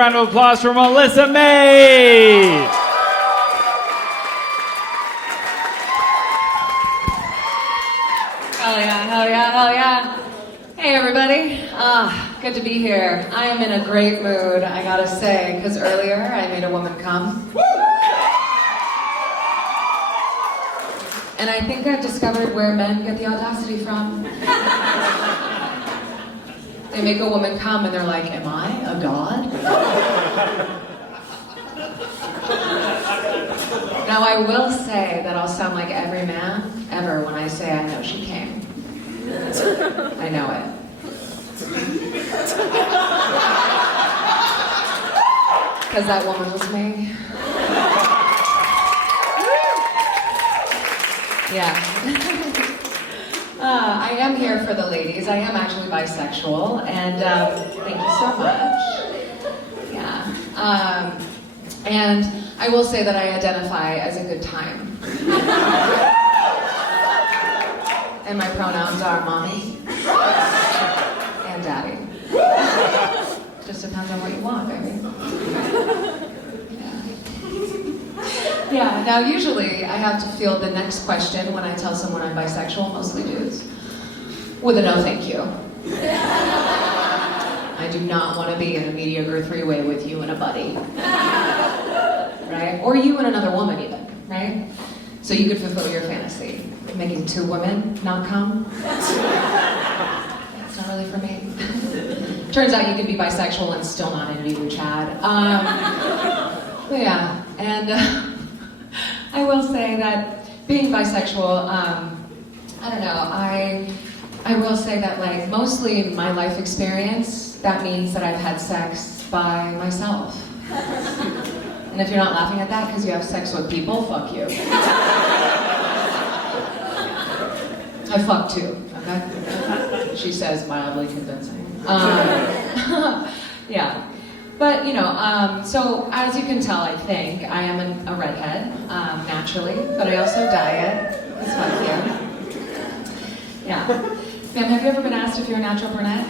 Round of applause for Melissa May. Hell yeah, hell yeah, hell yeah. Hey everybody, good to be here. I am in a great mood, I gotta say, because earlier I made a woman come. And I think I've discovered where men get the audacity from. They make a woman come and they're like, am I a god? Now I will say that I'll sound like every man ever when I say I know she came. I know it. Because that woman was me. Yeah. I am here for the ladies. I am actually bisexual, and thank you so much. Yeah. And I will say that I identify as a good time. And my pronouns are mommy and daddy. Just depends on what you want, baby. Yeah, now usually I have to field the next question when I tell someone I'm bisexual, mostly dudes, with a no thank you. I do not want to be in a mediocre three-way with you and a buddy. Right? Or you and another woman even, right? So you could fulfill your fantasy. Making two women not come? It's not really for me. Turns out you can be bisexual and still not into you, Chad. But yeah, and I will say that being bisexual, I don't know, I will say that like mostly in my life experience, that means that I've had sex by myself. And if you're not laughing at that because you have sex with people, fuck you. I fuck too, okay? She says mildly convincing. Yeah. But, you know, so as you can tell, I think, I am a redhead, naturally, but I also dye it. It's fun here. Yeah. Ma'am, have you ever been asked if you're a natural brunette?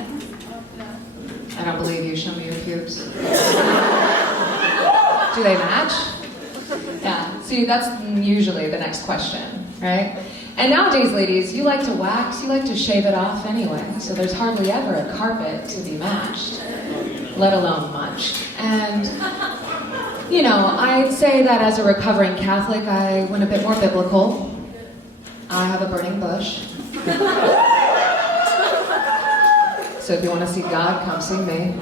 I don't believe you. Show me your pubes. Do they match? Yeah. See, that's usually the next question, right? And nowadays, ladies, you like to wax, you like to shave it off anyway, so there's hardly ever a carpet to be matched, let alone much. And, you know, I'd say that as a recovering Catholic, I went a bit more biblical. I have a burning bush. So if you want to see God, come see me.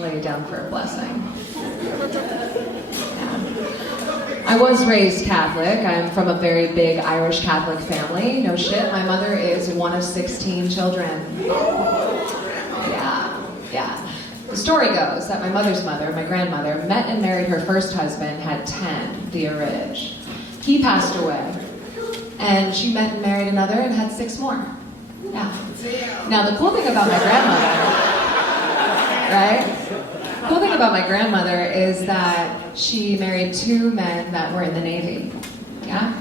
Lay down for a blessing. I was raised Catholic. I'm from a very big Irish Catholic family. No shit, my mother is one of 16 children. Yeah. The story goes that my mother's mother, my grandmother, met and married her first husband, had 10, the orig. He passed away. And she met and married another and had 6 more. Yeah. Now the cool thing about my grandmother, right? The cool thing about my grandmother is that she married 2 men that were in the Navy, yeah?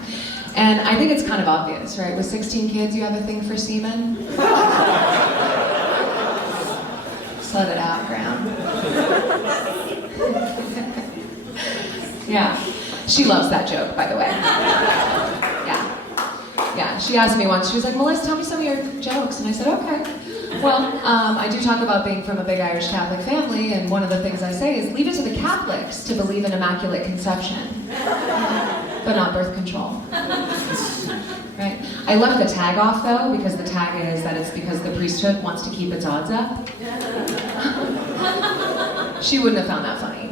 And I think it's kind of obvious, right? With 16 kids, you have a thing for semen? Just let it out, Graham. Yeah, she loves that joke, by the way. Yeah, she asked me once, she was like, Melissa, tell me some of your jokes. And I said, okay. Well, I do talk about being from a big Irish Catholic family, and one of the things I say is leave it to the Catholics to believe in immaculate conception, but not birth control. Right? I left the tag off though, because the tag is that it's because the priesthood wants to keep its odds up. She wouldn't have found that funny.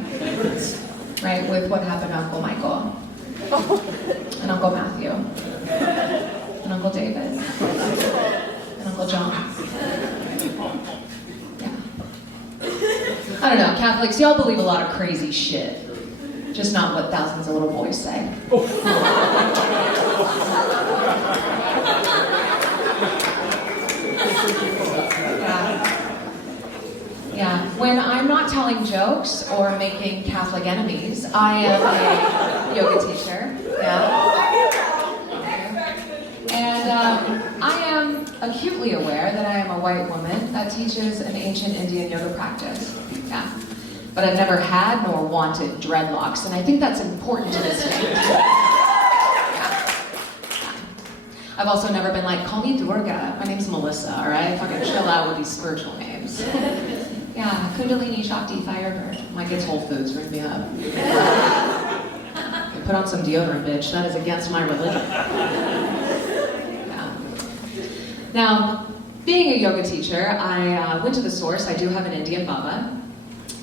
Right? With what happened to Uncle Michael, and Uncle Matthew, and Uncle David, and Uncle John. Yeah. I don't know, Catholics, y'all believe a lot of crazy shit. Just not what thousands of little boys say. Yeah. When I'm not telling jokes or making Catholic enemies, I am a yoga teacher. Yeah. And I am acutely aware that I am a white woman that teaches an ancient Indian yoga practice. Yeah. but I've never had nor wanted dreadlocks, and I think that's important to this day. I've also never been like, call me Durga. My name's Melissa, all right? Fucking chill out with these spiritual names. Yeah, Kundalini Shakti Firebird. My kid's Whole Foods, ring me up. Put on some deodorant, bitch. That is against my religion. Yeah. Now, being a yoga teacher, I went to the source. I do have an Indian Baba.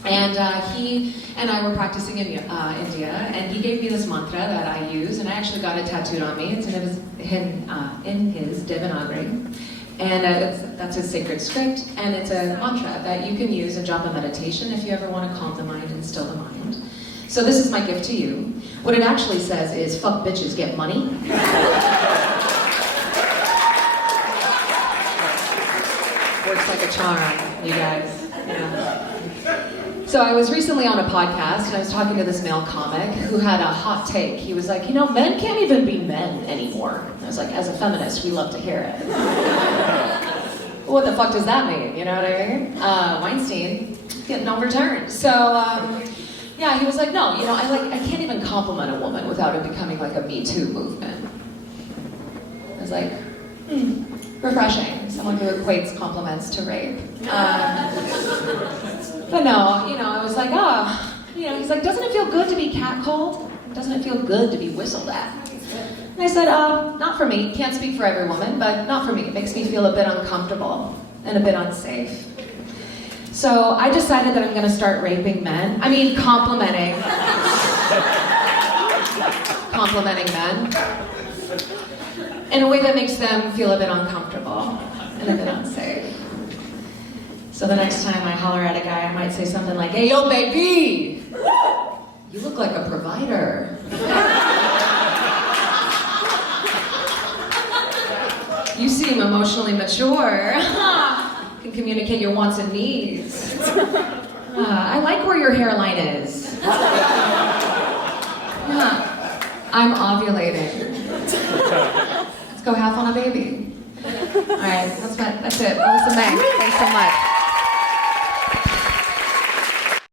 And he and I were practicing in India, and he gave me this mantra that I use, and I actually got it tattooed on me. It's in his Devanagari, and that's his sacred script, and it's a mantra that you can use in japa meditation if you ever want to calm the mind and still the mind. So this is my gift to you. What it actually says is, fuck bitches, get money. Works like a charm, you guys. Yeah. So I was recently on a podcast, and I was talking to this male comic who had a hot take. He was like, you know, men can't even be men anymore. I was like, as a feminist, we love to hear it. What the fuck does that mean? You know what I mean? Weinstein, getting overturned. So, yeah, he was like, no, you know, I can't even compliment a woman without it becoming like a Me Too movement. I was like, refreshing. Someone who equates compliments to rape. But no, you know, I was like, you know, he's like, doesn't it feel good to be catcalled? Doesn't it feel good to be whistled at? And I said, not for me. Can't speak for every woman, but not for me. It makes me feel a bit uncomfortable and a bit unsafe. So I decided that I'm gonna start raping men. I mean, complimenting men in a way that makes them feel a bit uncomfortable and a bit unsafe. So the next time I holler at a guy, I might say something like, hey, yo, baby, you look like a provider. You seem emotionally mature. Can communicate your wants and needs. I like where your hairline is. I'm ovulating. Let's go half on a baby. All right, that's it. Melissa May. Thanks so much.